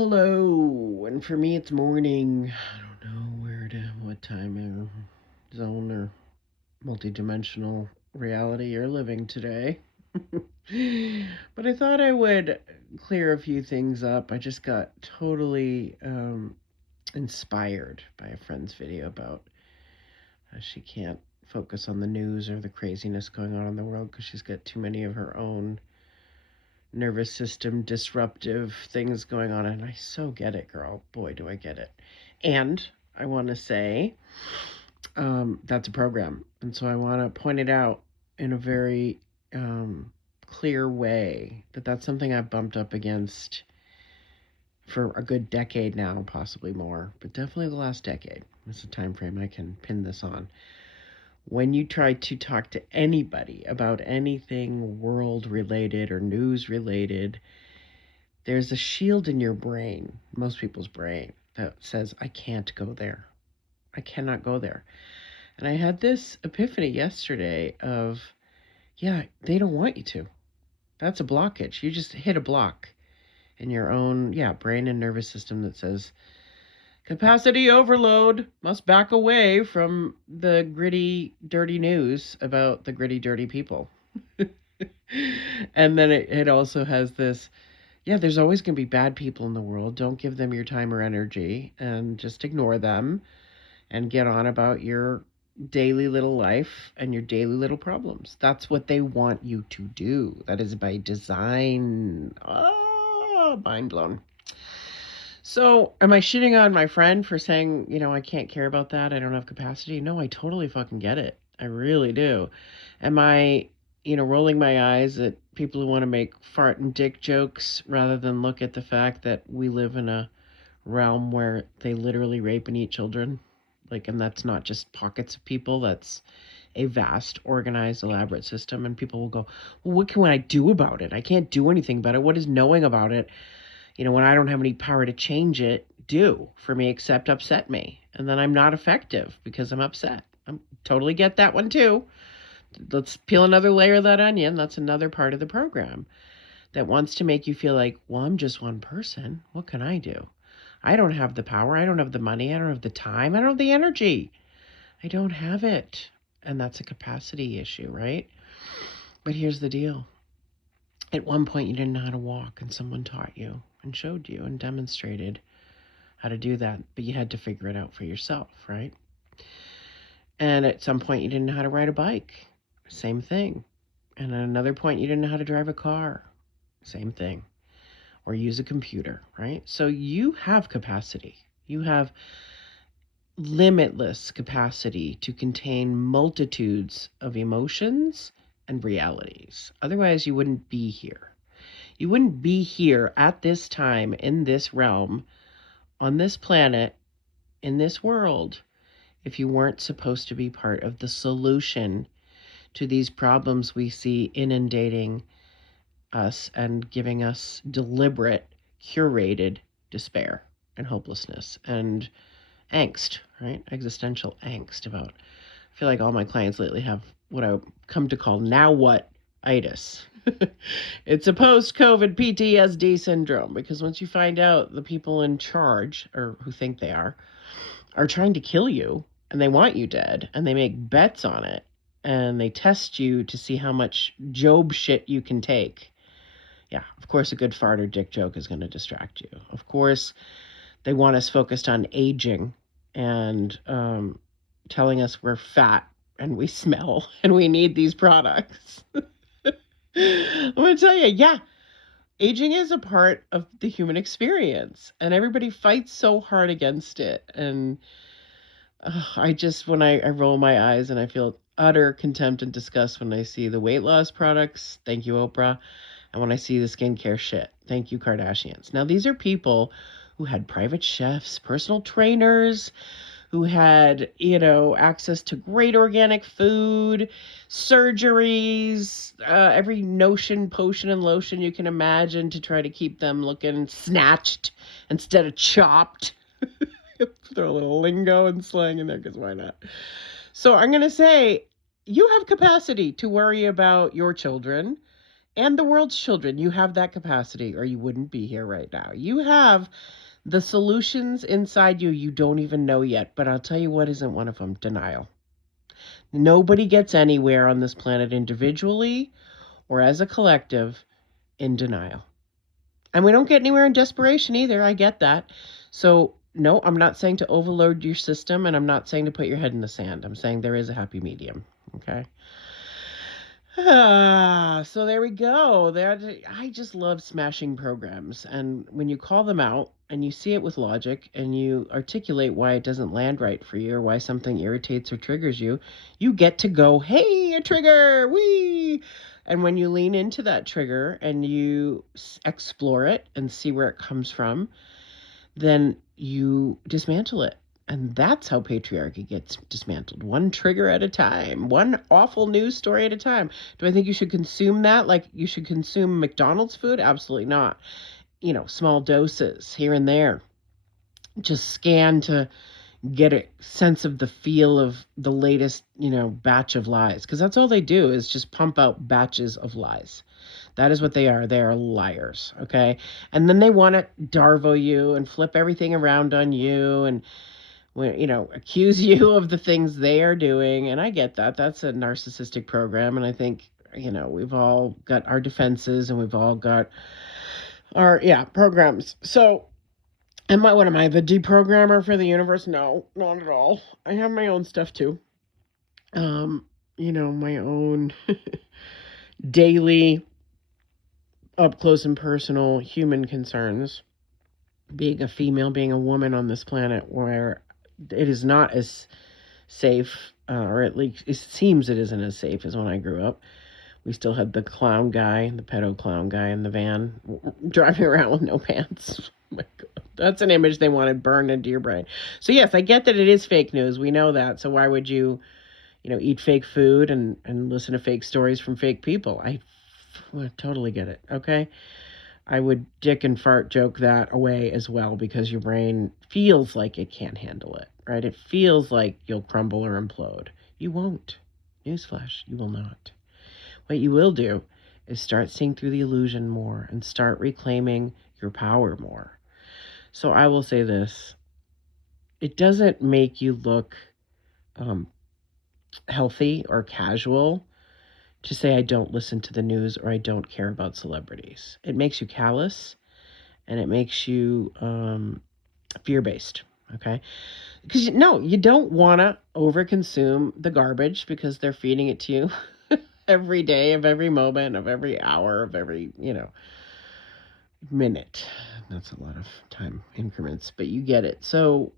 Hello, and for me it's morning. I don't know what time zone or multidimensional reality you're living today. But I thought I would clear a few things up. I just got totally inspired by a friend's video about how she can't focus on the news or the craziness going on in the world because she's got too many of her own nervous system disruptive things going on. And I so get it, girl. Boy, do I get it. And I want to say that's a program. And so I want to point it out in a very clear way that that's something I've bumped up against for a good decade now, possibly more, but definitely the last decade. That's the time frame I can pin this on. When you try to talk to anybody about anything world related or news related, there's a shield in your brain, most people's brain, that says, I can't go there. I cannot go there. And I had this epiphany yesterday of, yeah, they don't want you to. That's a blockage. You just hit a block in your own, brain and nervous system that says, capacity overload, must back away from the gritty, dirty news about the gritty, dirty people. And then it also has this, there's always going to be bad people in the world. Don't give them your time or energy and just ignore them and get on about your daily little life and your daily little problems. That's what they want you to do. That is by design. Oh, mind blown. So, am I shitting on my friend for saying, I can't care about that? I don't have capacity? No, I totally fucking get it. I really do. Am I, rolling my eyes at people who want to make fart and dick jokes rather than look at the fact that we live in a realm where they literally rape and eat children? And that's not just pockets of people, that's a vast, organized, elaborate system. And people will go, well, what can I do about it? I can't do anything about it. What is knowing about it, when I don't have any power to change it, do for me except upset me? And then I'm not effective because I'm upset. I totally get that one too. Let's peel another layer of that onion. That's another part of the program that wants to make you feel like, well, I'm just one person. What can I do? I don't have the power. I don't have the money. I don't have the time. I don't have the energy. I don't have it. And that's a capacity issue, right? But here's the deal. At one point, you didn't know how to walk, and someone taught you and showed you and demonstrated how to do that. But you had to figure it out for yourself, right? And at some point, you didn't know how to ride a bike. Same thing. And at another point, you didn't know how to drive a car. Same thing. Or use a computer, right? So you have capacity. You have limitless capacity to contain multitudes of emotions and realities. Otherwise, you wouldn't be here. You wouldn't be here at this time, in this realm, on this planet, in this world, if you weren't supposed to be part of the solution to these problems we see inundating us and giving us deliberate, curated despair and hopelessness and angst, right? Existential angst about. I feel like all my clients lately have what I come to call now what itis. It's a post-COVID PTSD syndrome because once you find out the people in charge, or who think they are trying to kill you and they want you dead and they make bets on it and they test you to see how much Job shit you can take. Yeah, of course, a good fart or dick joke is going to distract you. Of course, they want us focused on aging and telling us we're fat and we smell and we need these products. I'm going to tell you, aging is a part of the human experience and everybody fights so hard against it. And when I roll my eyes and I feel utter contempt and disgust when I see the weight loss products, thank you, Oprah, and when I see the skincare shit, thank you, Kardashians. Now, these are people who had private chefs, personal trainers, who had, access to great organic food, surgeries, every notion, potion, and lotion you can imagine to try to keep them looking snatched instead of chopped. Throw a little lingo and slang in there because why not? So I'm going to say you have capacity to worry about your children and the world's children. You have that capacity, or you wouldn't be here right now. You have the solutions inside you you don't even know yet. But I'll tell you what isn't one of them: denial. Nobody gets anywhere on this planet individually or as a collective in denial. And we don't get anywhere in desperation either. I get that. So, no, I'm not saying to overload your system, and I'm not saying to put your head in the sand. I'm saying there is a happy medium. Okay. So there we go. I just love smashing programs. And when you call them out and you see it with logic and you articulate why it doesn't land right for you or why something irritates or triggers you, you get to go, hey, a trigger, wee. And when you lean into that trigger and you explore it and see where it comes from, then you dismantle it. And that's how patriarchy gets dismantled. One trigger at a time, one awful news story at a time. Do I think you should consume that like you should consume McDonald's food? Absolutely not. Small doses here and there. Just scan to get a sense of the feel of the latest, batch of lies. Because that's all they do is just pump out batches of lies. That is what they are. They are liars. Okay. And then they want to Darvo you and flip everything around on you and accuse you of the things they are doing. And I get that. That's a narcissistic program. And I think, we've all got our defenses and we've all got our, programs. So, what am I, the deprogrammer for the universe? No, not at all. I have my own stuff too. My own daily, up close and personal human concerns. Being a female, being a woman on this planet where it is not as safe, or at least it seems it isn't as safe as when I grew up. We still had the clown guy, the pedo clown guy in the van, driving around with no pants. Oh my God. That's an image they wanted burned into your brain. So yes, I get that it is fake news. We know that. So why would you, eat fake food and listen to fake stories from fake people? I totally get it. Okay. I would dick and fart joke that away as well because your brain feels like it can't handle it, right? It feels like you'll crumble or implode. You won't. Newsflash, you will not. What you will do is start seeing through the illusion more and start reclaiming your power more. So I will say this. It doesn't make you look healthy or casual to say I don't listen to the news or I don't care about celebrities. It makes you callous and it makes you fear-based, okay? Because you don't want to overconsume the garbage because they're feeding it to you every day of every moment of every hour of every, minute. That's a lot of time increments, but you get it. So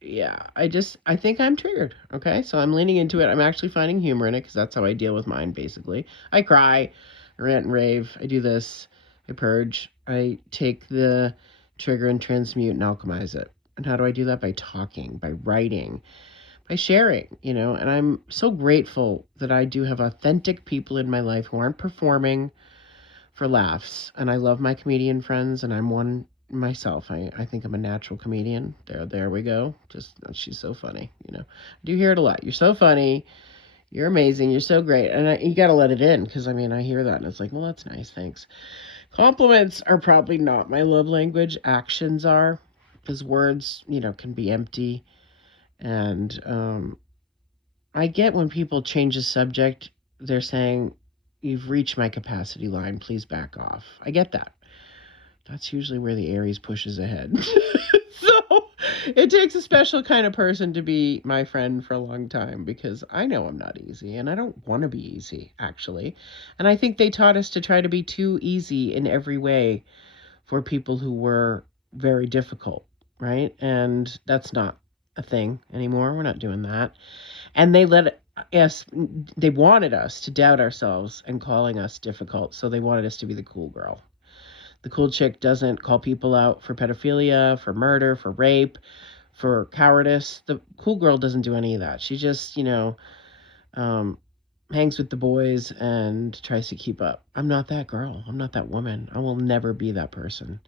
yeah, I think I'm triggered. Okay. So I'm leaning into it. I'm actually finding humor in it because that's how I deal with mine, basically. I cry, I rant and rave. I do this. I purge. I take the trigger and transmute and alchemize it. And how do I do that? By talking, by writing, by sharing, and I'm so grateful that I do have authentic people in my life who aren't performing for laughs. And I love my comedian friends, and I'm one myself. I think I'm a natural comedian. There we go. Just she's so funny. I do hear it a lot. You're so funny. You're amazing. You're so great. And you got to let it in because I hear that and it's like, well, that's nice. Thanks. Compliments are probably not my love language. Actions are, because words, can be empty. And I get when people change the subject, they're saying, you've reached my capacity line. Please back off. I get that. That's usually where the Aries pushes ahead. So it takes a special kind of person to be my friend for a long time because I know I'm not easy and I don't want to be easy, actually. And I think they taught us to try to be too easy in every way for people who were very difficult, right? And that's not a thing anymore. We're not doing that. And they wanted us to doubt ourselves and calling us difficult. So they wanted us to be the cool girl. The cool chick doesn't call people out for pedophilia, for murder, for rape, for cowardice. The cool girl doesn't do any of that. She just, hangs with the boys and tries to keep up. I'm not that girl. I'm not that woman. I will never be that person.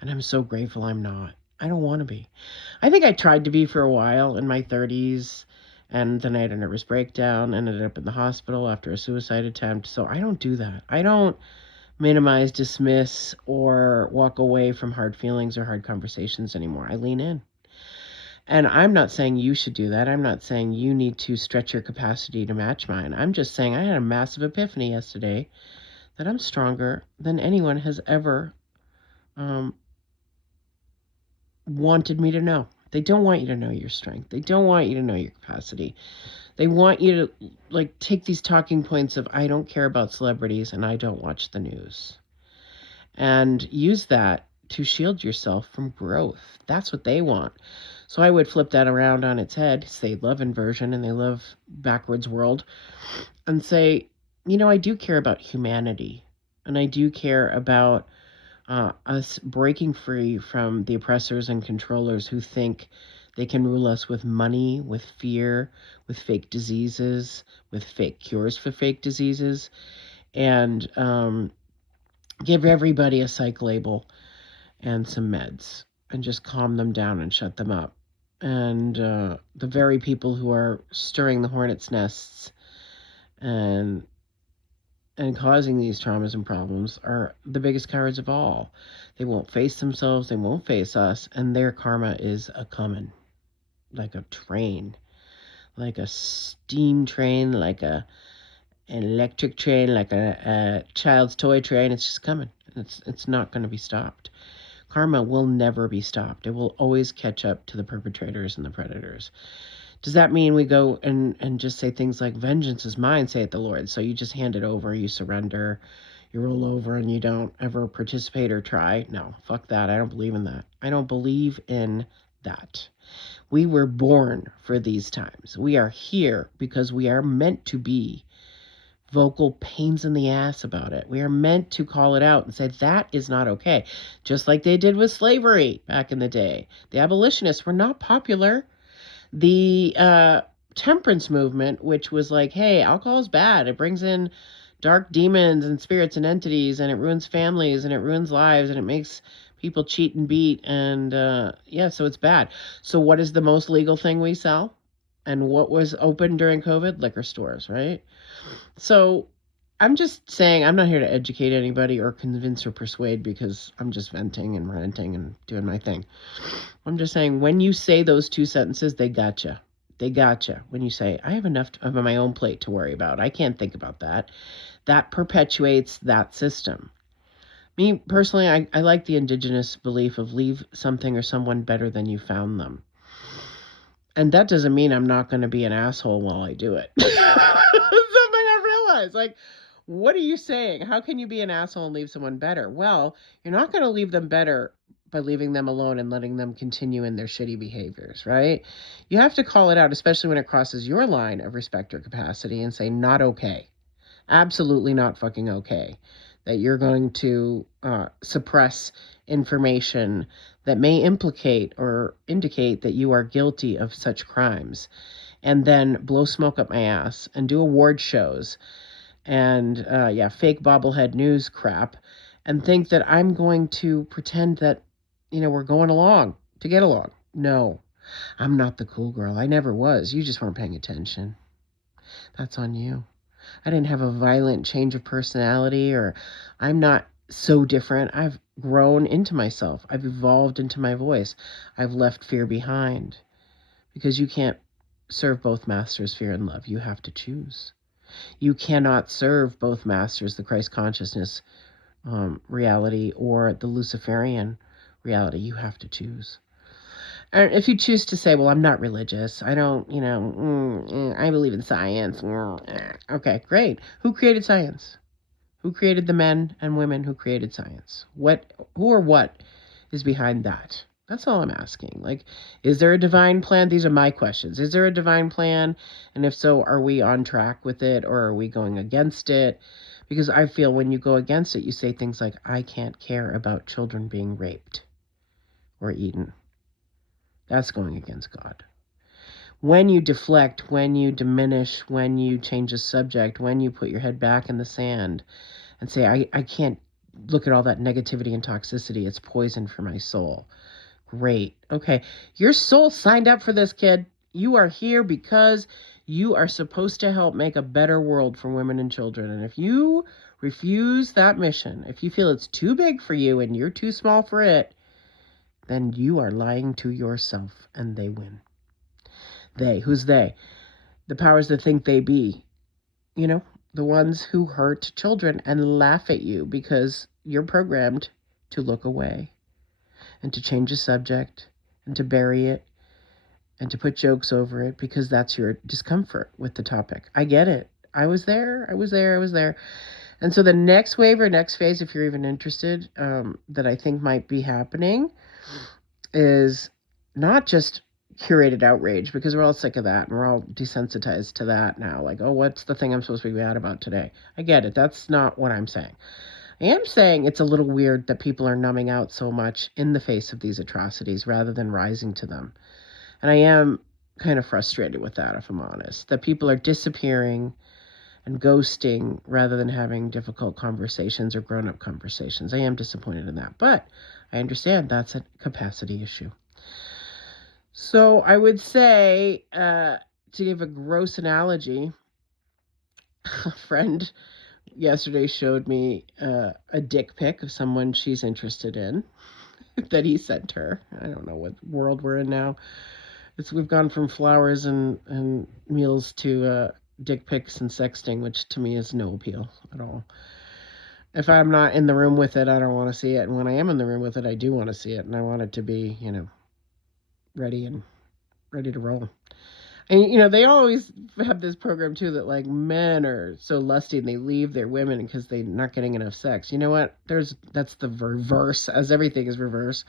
And I'm so grateful I'm not. I don't want to be. I think I tried to be for a while in my 30s And then I had a nervous breakdown, ended up in the hospital after a suicide attempt. So I don't do that. I don't minimize, dismiss, or walk away from hard feelings or hard conversations anymore. I lean in. And I'm not saying you should do that. I'm not saying you need to stretch your capacity to match mine. I'm just saying I had a massive epiphany yesterday that I'm stronger than anyone has ever um, wanted me to know. They don't want you to know your strength. They don't want you to know your capacity. They want you to like take these talking points of I don't care about celebrities and I don't watch the news and use that to shield yourself from growth. That's what they want. So I would flip that around on its head. They love inversion and they love backwards world and say, I do care about humanity and I do care about us breaking free from the oppressors and controllers who think they can rule us with money, with fear, with fake diseases, with fake cures for fake diseases, and give everybody a psych label and some meds and just calm them down and shut them up. And the very people who are stirring the hornet's nests and causing these traumas and problems are the biggest cowards of all. They won't face themselves, they won't face us, and their karma is a coming like a train, like a steam train, like an electric train, like a child's toy train. It's just coming. It's not going to be stopped. Karma will never be stopped. It will always catch up to the perpetrators and the predators. Does that mean we go and just say things like, vengeance is mine, saith the Lord? So you just hand it over, you surrender, you roll over, and you don't ever participate or try? No, fuck that. I don't believe in that. I don't believe in that. We were born for these times. We are here because we are meant to be vocal pains in the ass about it. We are meant to call it out and say that is not okay. Just like they did with slavery back in the day. The abolitionists were not popular. The temperance movement, which was like, hey, alcohol is bad. It brings in dark demons and spirits and entities, and it ruins families, and it ruins lives, and it makes people cheat and beat. And so it's bad. So what is the most legal thing we sell? And what was open during COVID? Liquor stores, right? So I'm just saying, I'm not here to educate anybody or convince or persuade because I'm just venting and ranting and doing my thing. I'm just saying, when you say those two sentences, they gotcha. They gotcha. When you say, I have enough of my own plate to worry about, I can't think about that. That perpetuates that system. Me, personally, I like the indigenous belief of leave something or someone better than you found them. And that doesn't mean I'm not going to be an asshole while I do it. Something I realized. Like, what are you saying? How can you be an asshole and leave someone better? Well, you're not going to leave them better by leaving them alone and letting them continue in their shitty behaviors, right? You have to call it out, especially when it crosses your line of respect or capacity, and say, not okay. Absolutely not fucking okay. That you're going to suppress information that may implicate or indicate that you are guilty of such crimes, and then blow smoke up my ass and do award shows and fake bobblehead news crap, and think that I'm going to pretend that we're going along to get along. No, I'm not the cool girl. I never was. You just weren't paying attention. That's on you. I didn't have a violent change of personality, or I'm not so different. I've grown into myself. I've evolved into my voice. I've left fear behind, because you can't serve both masters, fear and love. You have to choose. You cannot serve both masters, the Christ consciousness reality or the Luciferian reality. You have to choose. And if you choose to say, well, I'm not religious, I don't, I believe in science. Okay, great. Who created science? Who created the men and women who created science? Who or what is behind that? That's all I'm asking. Like, is there a divine plan? These are my questions. Is there a divine plan? And if so, are we on track with it, or are we going against it? Because I feel when you go against it, you say things like, I can't care about children being raped or eaten. That's going against God. When you deflect, when you diminish, when you change the subject, when you put your head back in the sand and say, I can't look at all that negativity and toxicity. It's poison for my soul. Great. Okay. Your soul signed up for this, kid. You are here because you are supposed to help make a better world for women and children. And if you refuse that mission, if you feel it's too big for you and you're too small for it, then you are lying to yourself and they win. They, who's they? The powers that think they be. You know, the ones who hurt children and laugh at you because you're programmed to look away and to change the subject and to bury it and to put jokes over it because that's your discomfort with the topic. I get it. I was there. And so the next wave or next phase, if you're even interested, that I think might be happening is not just curated outrage, because we're all sick of that and we're all desensitized to that now. Like, oh, what's the thing I'm supposed to be mad about today? I get it. That's not what I'm saying. I am saying it's a little weird that people are numbing out so much in the face of these atrocities rather than rising to them. And I am kind of frustrated with that, if I'm honest, that people are disappearing and ghosting rather than having difficult conversations or grown-up conversations. I am disappointed in that, but I understand that's a capacity issue. So I would say, to give a gross analogy, a friend yesterday showed me a dick pic of someone she's interested in that he sent her. I don't know what world we're in now. We've gone from flowers and meals to dick pics and sexting, which to me is no appeal at all. If I'm not in the room with it, I don't want to see it. And when I am in the room with it, I do want to see it. And I want it to be, ready to roll. And, they always have this program, too, that, like, men are so lusty and they leave their women because they're not getting enough sex. You know what? That's the reverse, as everything is reverse.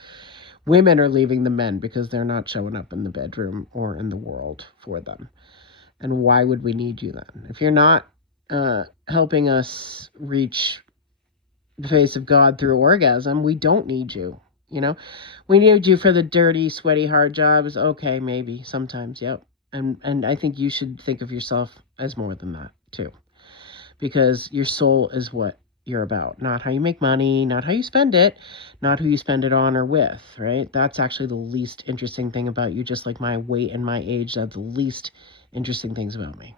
Women are leaving the men because they're not showing up in the bedroom or in the world for them. And why would we need you then? If you're not helping us reach the face of God through orgasm, we don't need you. We need you for the dirty, sweaty, hard jobs. Okay, maybe sometimes, yep. And I think you should think of yourself as more than that too, because your soul is what you're about, not how you make money, not how you spend it, not who you spend it on or with, right? That's actually the least interesting thing about you, just like my weight and my age. That's the least interesting things about me.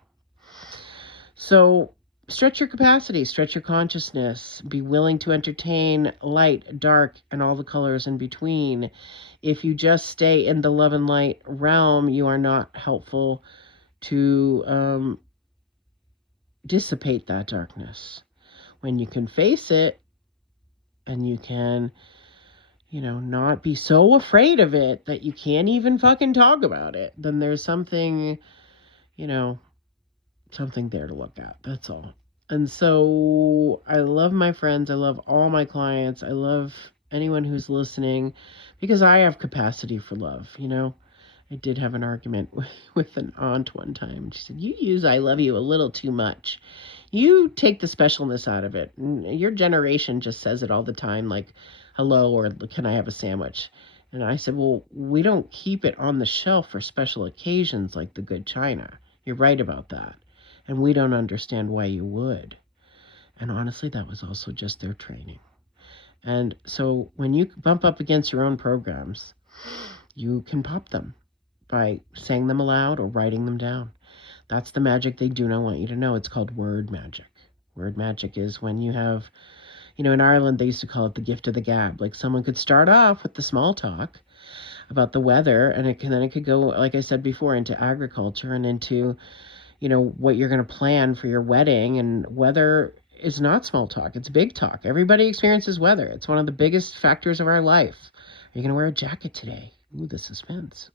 So stretch your capacity, stretch your consciousness, be willing to entertain light, dark, and all the colors in between. If you just stay in the love and light realm, you are not helpful to dissipate that darkness. When you can face it and you can, not be so afraid of it that you can't even fucking talk about it, then there's something, something there to look at. That's all. And so I love my friends. I love all my clients. I love anyone who's listening because I have capacity for love. I did have an argument with an aunt one time. She said, you use I love you a little too much. You take the specialness out of it. Your generation just says it all the time, like, hello, or can I have a sandwich? And I said, well, we don't keep it on the shelf for special occasions like the good china. You're right about that. And we don't understand why you would. And honestly, that was also just their training. And so when you bump up against your own programs, you can pop them by saying them aloud or writing them down. That's the magic they do not want you to know. It's called word magic. Word magic is when you have, in Ireland, they used to call it the gift of the gab. Like someone could start off with the small talk about the weather, and then it could go, like I said before, into agriculture and into, what you're going to plan for your wedding. And weather is not small talk. It's big talk. Everybody experiences weather. It's one of the biggest factors of our life. Are you going to wear a jacket today? Ooh, the suspense.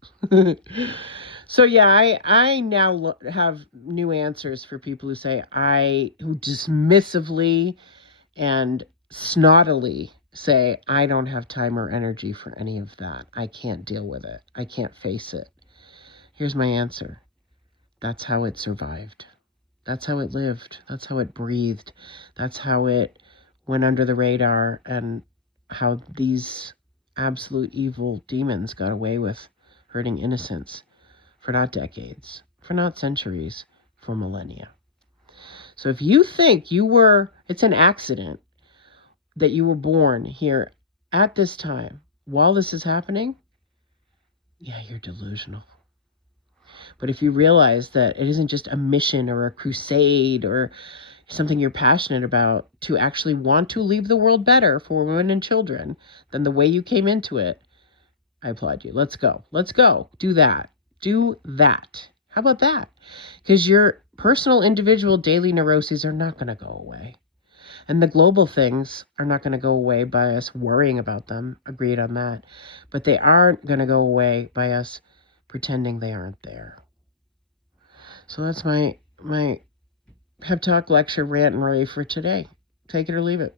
So yeah, I now have new answers for people who say who dismissively and snottily say, I don't have time or energy for any of that. I can't deal with it. I can't face it. Here's my answer. That's how it survived. That's how it lived. That's how it breathed. That's how it went under the radar, and how these absolute evil demons got away with hurting innocents for not decades, for not centuries, for millennia. So if you think it's an accident that you were born here at this time while this is happening, yeah, you're delusional. But if you realize that it isn't just a mission or a crusade or something you're passionate about, to actually want to leave the world better for women and children than the way you came into it, I applaud you. Let's go. Let's go. Do that. Do that. How about that? Because your personal, individual, daily neuroses are not going to go away. And the global things are not going to go away by us worrying about them. Agreed on that. But they aren't going to go away by us pretending they aren't there. So that's my pep talk, lecture, rant, and rave for today. Take it or leave it.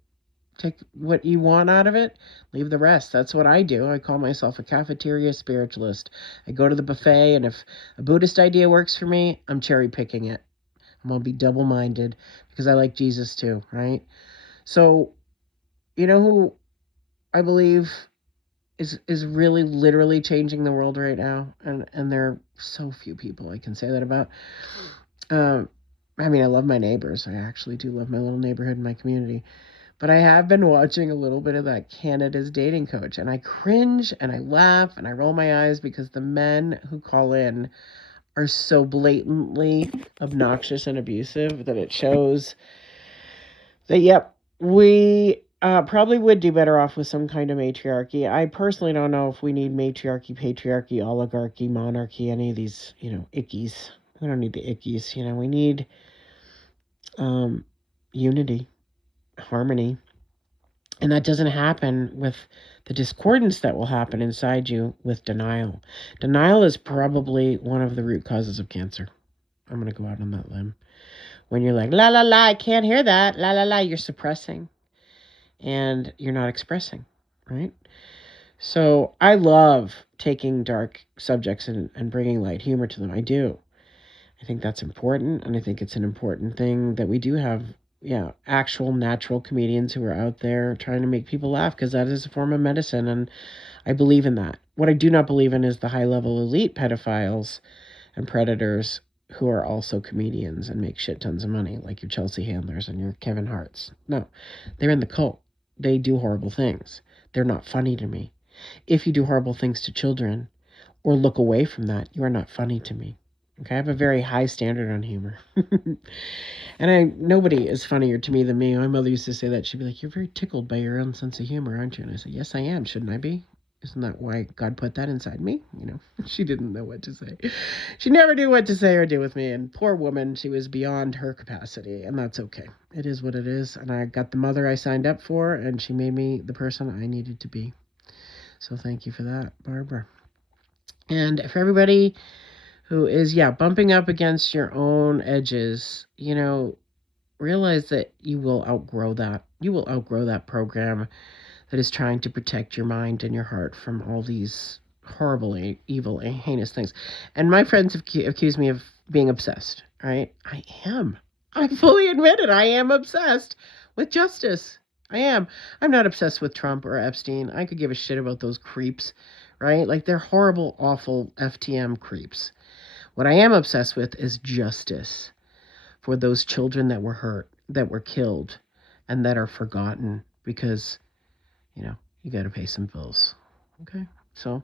Take what you want out of it, leave the rest. That's what I do. I call myself a cafeteria spiritualist. I go to the buffet, and if a Buddhist idea works for me, I'm cherry picking it. I'm going to be double-minded because I like Jesus too, right? So, you know who I believe is really literally changing the world right now? And there are so few people I can say that about. I mean, I love my neighbors. I actually do love my little neighborhood and my community. But I have been watching a little bit of that Canada's Dating Coach, and I cringe and I laugh and I roll my eyes because the men who call in are so blatantly obnoxious and abusive that it shows that, yep, we probably would do better off with some kind of matriarchy. I personally don't know if we need matriarchy, patriarchy, oligarchy, monarchy, any of these, ickies. We don't need the ickies. We need unity, harmony. And that doesn't happen with the discordance that will happen inside you with denial. Denial is probably one of the root causes of cancer. I'm going to go out on that limb. When you're like, la, la, la, I can't hear that. La, la, la, you're suppressing. And you're not expressing, right? So I love taking dark subjects and bringing light humor to them. I do. I think that's important. And I think it's an important thing that we do have actual natural comedians who are out there trying to make people laugh, because that is a form of medicine, and I believe in that. What I do not believe in is the high-level elite pedophiles and predators who are also comedians and make shit tons of money, like your Chelsea Handlers and your Kevin Harts. No, they're in the cult. They do horrible things. They're not funny to me. If you do horrible things to children or look away from that, you are not funny to me. Okay, I have a very high standard on humor. And nobody is funnier to me than me. My mother used to say that. She'd be like, "You're very tickled by your own sense of humor, aren't you?" And I said, "Yes, I am. Shouldn't I be? Isn't that why God put that inside me?" She didn't know what to say. She never knew what to say or do with me. And poor woman, she was beyond her capacity. And that's okay. It is what it is. And I got the mother I signed up for, and she made me the person I needed to be. So thank you for that, Barbara. And for everybody who is, bumping up against your own edges, realize that you will outgrow that. You will outgrow that program that is trying to protect your mind and your heart from all these horrible, evil, heinous things. And my friends have accused me of being obsessed, right? I am. I fully admit it. I am obsessed with justice. I am. I'm not obsessed with Trump or Epstein. I could give a shit about those creeps, right? Like, they're horrible, awful FTM creeps. What I am obsessed with is justice for those children that were hurt, that were killed, and that are forgotten because, you got to pay some bills. Okay? So,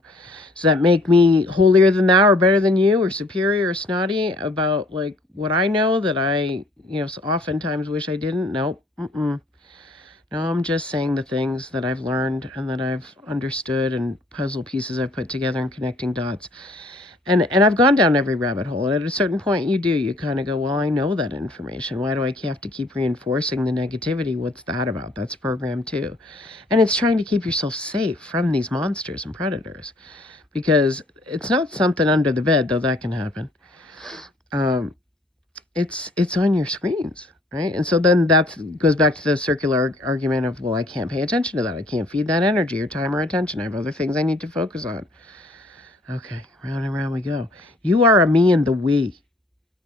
does that make me holier than thou or better than you or superior or snotty about, like, what I know that I, oftentimes wish I didn't? Nope. No, I'm just saying the things that I've learned and that I've understood, and puzzle pieces I've put together and connecting dots. And I've gone down every rabbit hole. And at a certain point, you kind of go, well, I know that information. Why do I have to keep reinforcing the negativity? What's that about? That's program too. And it's trying to keep yourself safe from these monsters and predators, because it's not something under the bed, though that can happen. It's on your screens, right? And so then that goes back to the circular argument of, well, I can't pay attention to that. I can't feed that energy or time or attention. I have other things I need to focus on. Okay, round and round we go. You are a me in the we.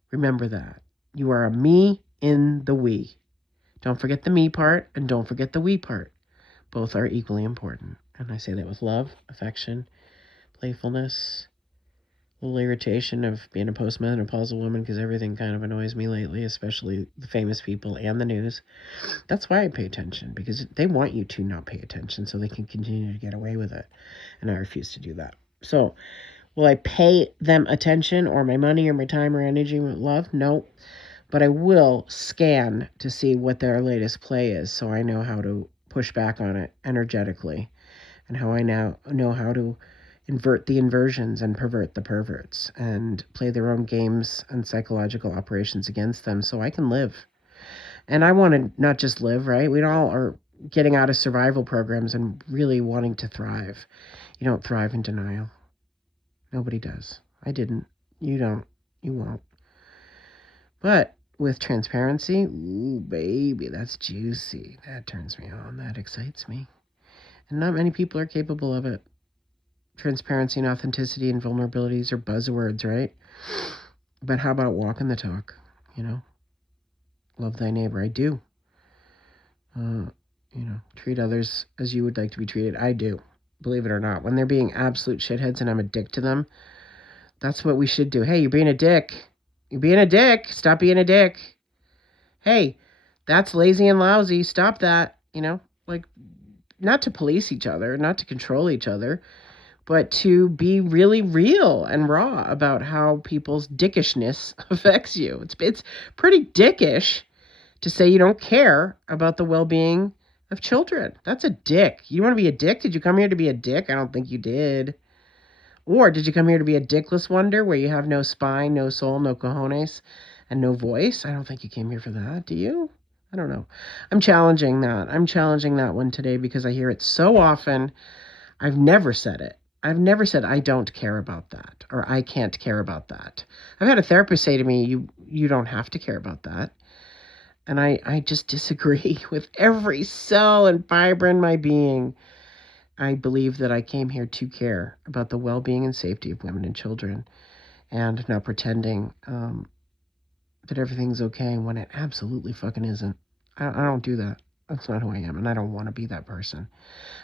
Remember that. You are a me in the we. Don't forget the me part, and don't forget the we part. Both are equally important. And I say that with love, affection, playfulness, a little irritation of being a postmenopausal woman, because everything kind of annoys me lately, especially the famous people and the news. That's why I pay attention, because they want you to not pay attention so they can continue to get away with it. And I refuse to do that. So, Will I pay them attention or my money or my time or energy with love? No. But I will scan to see what their latest play is so I know how to push back on it energetically and how I now know how to invert the inversions and pervert the perverts and play their own games and psychological operations against them so I can live. And I want to not just live, right? We all are getting out of survival programs and really wanting to thrive. You don't thrive in denial. Nobody does. I didn't. You don't. You won't. But with transparency, ooh, baby, that's juicy. That turns me on. That excites me. And not many people are capable of it. Transparency and authenticity and vulnerabilities are buzzwords, right? But how about walking the talk? You know, love thy neighbor. I do. Treat others as you would like to be treated. I do. Believe it or not. When they're being absolute shitheads and I'm a dick to them, that's what we should do. Hey, you're being a dick. You're being a dick. Stop being a dick. Hey, that's lazy and lousy. Stop that. Like, not to police each other, not to control each other, but to be really real and raw about how people's dickishness affects you. It's pretty dickish to say you don't care about the well-being of children. That's a dick. You want to be a dick? Did you come here to be a dick? I don't think you did. Or did you come here to be a dickless wonder where you have no spine, no soul, no cojones, and no voice? I don't think you came here for that, do you? I don't know. I'm challenging that. I'm challenging that one today because I hear it so often. I've never said it. I've never said I don't care about that or I can't care about that. I've had a therapist say to me, you don't have to care about that. And I just disagree with every cell and fiber in my being. I believe that I came here to care about the well-being and safety of women and children and not pretending that everything's okay when it absolutely fucking isn't. I don't do that. That's not who I am, and I don't want to be that person.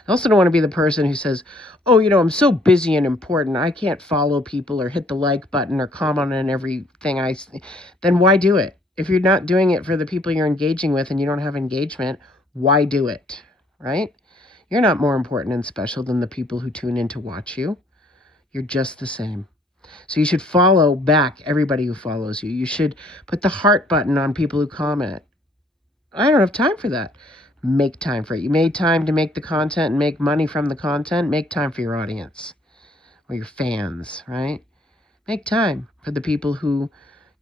I also don't want to be the person who says, oh, I'm so busy and important, I can't follow people or hit the like button or comment on everything I say. Then why do it? If you're not doing it for the people you're engaging with and you don't have engagement, why do it, right? You're not more important and special than the people who tune in to watch you. You're just the same. So you should follow back everybody who follows you. You should put the heart button on people who comment. I don't have time for that. Make time for it. You made time to make the content and make money from the content. Make time for your audience or your fans, right? Make time for the people who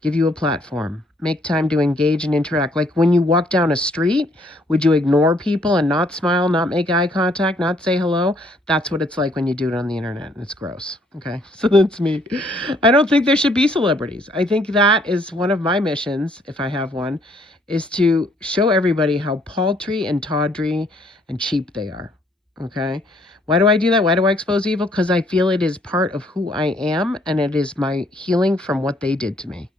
give you a platform. Make time to engage and interact. Like when you walk down a street, would you ignore people and not smile, not make eye contact, not say hello? That's what it's like when you do it on the internet, and it's gross. Okay, so that's me. I don't think there should be celebrities. I think that is one of my missions, if I have one, is to show everybody how paltry and tawdry and cheap they are. Okay? Why do I do that? Why do I expose evil? Because I feel it is part of who I am, and it is my healing from what they did to me,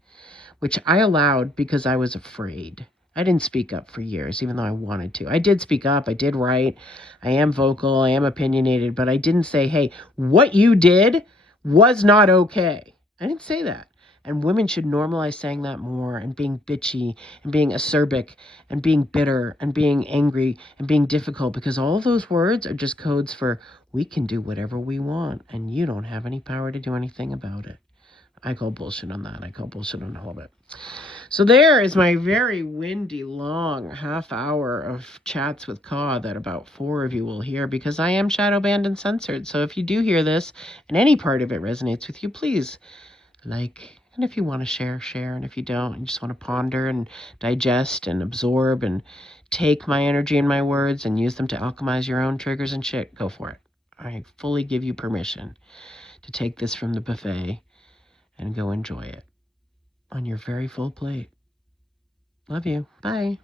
which I allowed because I was afraid. I didn't speak up for years, even though I wanted to. I did speak up. I did write. I am vocal. I am opinionated. But I didn't say, hey, what you did was not okay. I didn't say that. And women should normalize saying that more and being bitchy and being acerbic and being bitter and being angry and being difficult, because all of those words are just codes for we can do whatever we want and you don't have any power to do anything about it. I call bullshit on that. I call bullshit on all of it. So there is my very windy, long half hour of chats with Ka that about 4 of you will hear, because I am shadow banned and censored. So if you do hear this and any part of it resonates with you, please like. And if you want to share, share. And if you don't, you just want to ponder and digest and absorb and take my energy and my words and use them to alchemize your own triggers and shit, go for it. I fully give you permission to take this from the buffet and go enjoy it on your very full plate. Love you. Bye.